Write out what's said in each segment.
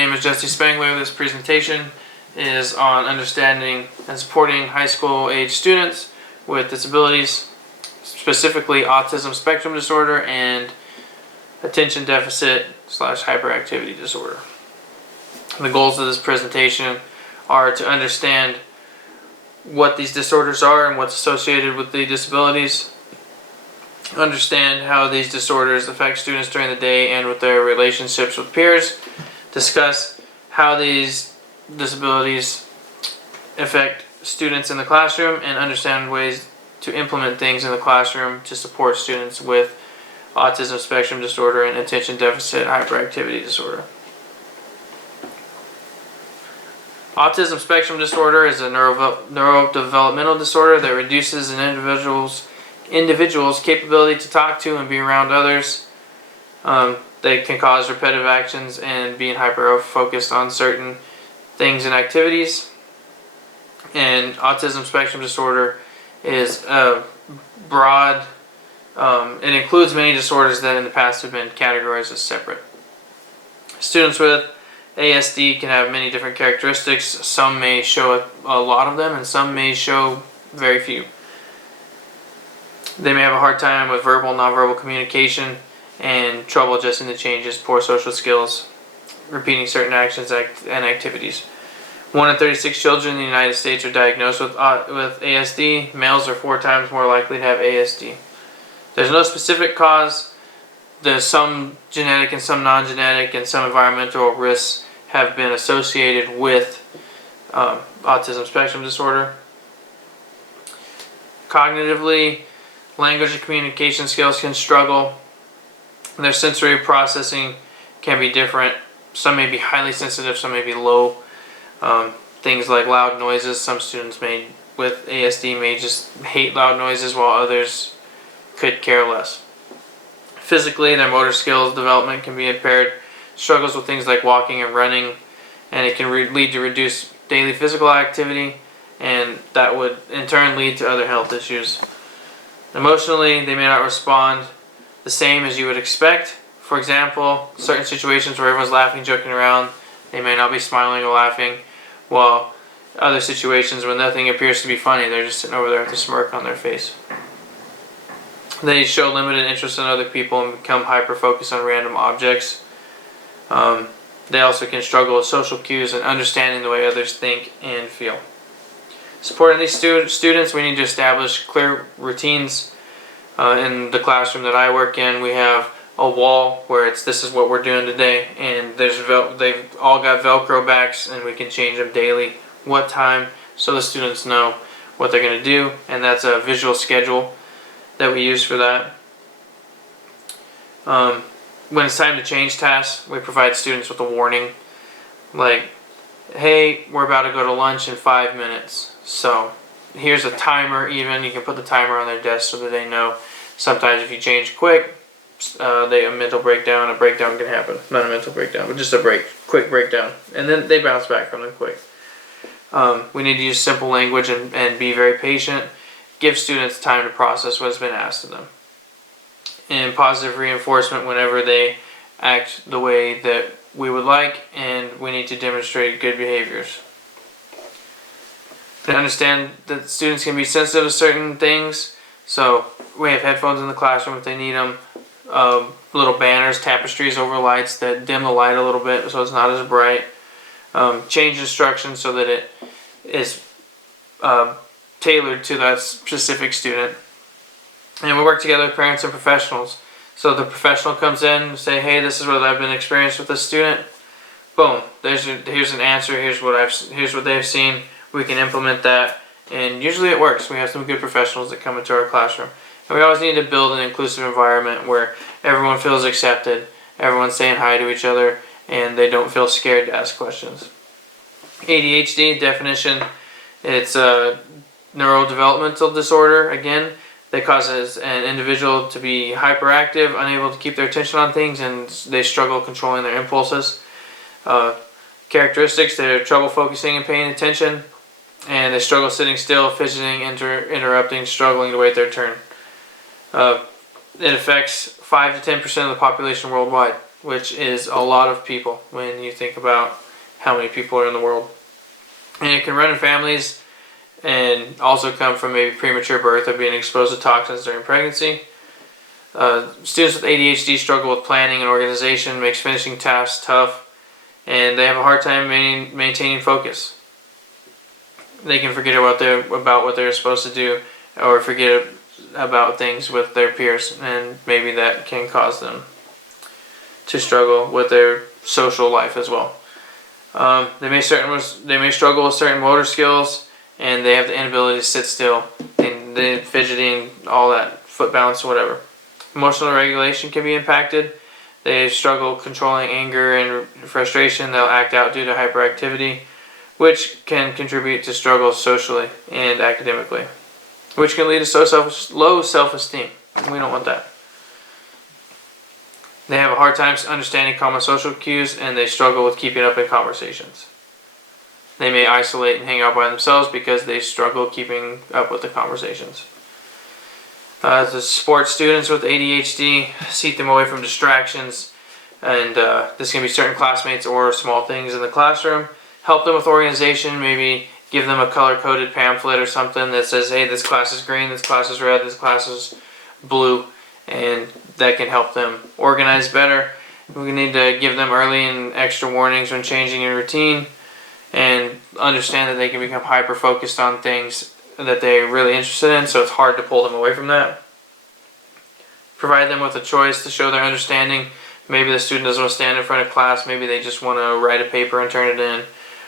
name is Jesse Spangler. This presentation is on understanding and supporting high school age students with disabilities, specifically autism spectrum disorder and attention deficit / hyperactivity disorder. The goals of this presentation are to understand what these disorders are and what's associated with the disabilities, understand how these disorders affect students during the day and with their relationships with peers, discuss how these disabilities affect students in the classroom, and understand ways to implement things in the classroom to support students with autism spectrum disorder and attention deficit hyperactivity disorder. Autism spectrum disorder is a neurodevelopmental disorder that reduces an individual's capability to talk to and be around others. They can cause repetitive actions and being hyper-focused on certain things and activities. And autism spectrum disorder is broad. It includes many disorders that in the past have been categorized as separate. Students with ASD can have many different characteristics. Some may show a lot of them and some may show very few. They may have a hard time with verbal, nonverbal communication and trouble adjusting to changes, poor social skills, repeating certain actions and activities. 1 in 36 children in the United States are diagnosed with ASD. Males are 4 times more likely to have ASD. There's no specific cause. There's some genetic and some non-genetic, and some environmental risks have been associated with autism spectrum disorder. Cognitively, language and communication skills can struggle. Their sensory processing can be different. Some may be highly sensitive, some may be low. Things like loud noises. Some students with ASD may just hate loud noises, while others could care less. Physically, their motor skills development can be impaired. Struggles with things like walking and running, and it can lead to reduced daily physical activity, and that would in turn lead to other health issues. Emotionally, they may not respond the same as you would expect. For example, certain situations where everyone's laughing, joking around, they may not be smiling or laughing, while other situations when nothing appears to be funny, they're just sitting over there with a smirk on their face. They show limited interest in other people and become hyper-focused on random objects. They also can struggle with social cues and understanding the way others think and feel. Supporting these students, we need to establish clear routines. In the classroom that I work in, we have a wall where this is what we're doing today, and they've all got Velcro backs, and we can change them daily, what time, so the students know what they're going to do, and that's a visual schedule that we use for that. When it's time to change tasks, we provide students with a warning, like, hey, we're about to go to lunch in 5 minutes, so here's a timer. Even you can put the timer on their desk so that they know. Sometimes if you change quick, a mental breakdown, a breakdown can happen. Not a mental breakdown, but just a quick breakdown, and then they bounce back from them quick. We need to use simple language and be very patient. Give students time to process what has been asked of them. And positive reinforcement whenever they act the way that we would like, and we need to demonstrate good behaviors. To understand that students can be sensitive to certain things, so we have headphones in the classroom if they need them, little banners, tapestries over lights that dim the light a little bit so it's not as bright, change instructions so that it is tailored to that specific student. And we work together with parents and professionals. So the professional comes in and say, hey, this is what I've been experienced with this student. Boom, here's an answer, here's what they've seen. We can implement that, and usually it works. We have some good professionals that come into our classroom. And we always need to build an inclusive environment where everyone feels accepted, everyone's saying hi to each other, and they don't feel scared to ask questions. ADHD definition, it's a neurodevelopmental disorder, again, that causes an individual to be hyperactive, unable to keep their attention on things, and they struggle controlling their impulses. Characteristics, they have trouble focusing and paying attention, and they struggle sitting still, fidgeting, interrupting, struggling to wait their turn. It affects 5 to 10% of the population worldwide. which is a lot of people when you think about how many people are in the world. And it can run in families and also come from maybe premature birth or being exposed to toxins during pregnancy. Students with ADHD struggle with planning and organization, makes finishing tasks tough, and they have a hard time maintaining focus. They can forget about what they're supposed to do, or forget about things with their peers, and maybe that can cause them to struggle with their social life as well. They may struggle with certain motor skills, and they have the inability to sit still, and they fidgeting, all that, foot balance, whatever. Emotional regulation can be impacted. They struggle controlling anger and frustration. They'll act out due to hyperactivity, which can contribute to struggles socially and academically, which can lead to low self-esteem. We don't want that. They have a hard time understanding common social cues, and they struggle with keeping up in conversations. They may isolate and hang out by themselves because they struggle keeping up with the conversations. The sports students with ADHD, seek them away from distractions, and this can be certain classmates or small things in the classroom. Help them with organization, maybe give them a color-coded pamphlet or something that says, hey, this class is green, this class is red, this class is blue, and that can help them organize better. We need to give them early and extra warnings when changing a routine, and understand that they can become hyper-focused on things that they're really interested in, so it's hard to pull them away from that. Provide them with a choice to show their understanding. Maybe the student doesn't want to stand in front of class, maybe they just want to write a paper and turn it in,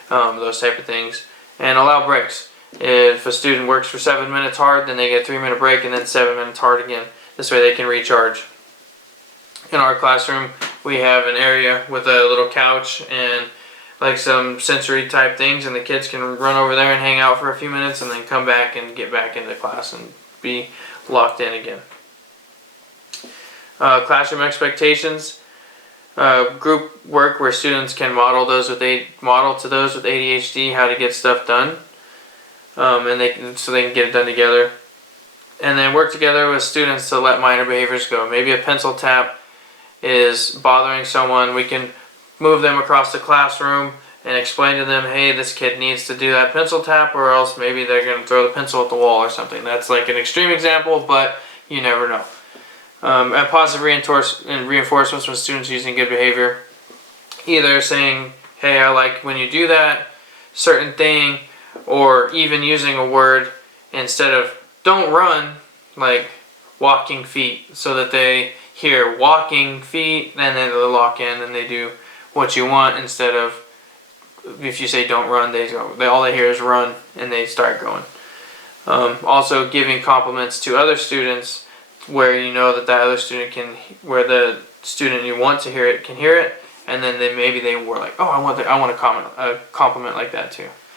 those type of things. And allow breaks. If a student works for 7 minutes hard, then they get a 3-minute break and then 7 minutes hard again. This way they can recharge. In our classroom, we have an area with a little couch and like some sensory type things, and the kids can run over there and hang out for a few minutes and then come back and get back into class and be locked in again. Classroom expectations. Group work where students can model to those with ADHD how to get stuff done, so they can get it done together. And then work together with students to let minor behaviors go. Maybe a pencil tap is bothering someone. We can move them across the classroom and explain to them, hey, this kid needs to do that pencil tap, or else maybe they're going to throw the pencil at the wall or something. That's like an extreme example, but you never know. And positive reinforcements when students using good behavior. Either saying, hey, I like when you do that certain thing, or even using a word instead of don't run, like walking feet, so that they hear walking feet and then they lock in and they do what you want, instead of if you say don't run, all they hear is run and they start going. Also giving compliments to other students where you know that other student where the student you want to hear it can hear it, and then maybe they were like, oh, I want a compliment like that too.